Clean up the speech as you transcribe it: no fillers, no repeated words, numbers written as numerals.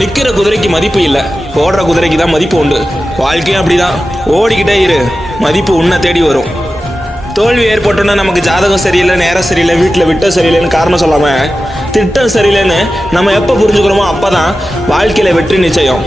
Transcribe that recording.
நிக்கிற குதிரைக்கு மதிப்பு இல்லை, ஓடுற குதிரைக்கு தான் மதிப்பு உண்டு. வாழ்க்கையும் அப்படிதான், ஓடிக்கிட்டே இரு, மதிப்பு உன்னை தேடி வரும். தோல்வி ஏற்பட்டோன்னா நமக்கு ஜாதகம் சரியில்லை, நேரம் சரியில்லை, வீட்டில் விட்ட சரியில்லைன்னு காரணம் சொல்லாம திட்டம் சரியில்லைன்னு நம்ம எப்போ புரிஞ்சுக்கிறோமோ அப்பதான் வாழ்க்கையில வெற்றி நிச்சயம்.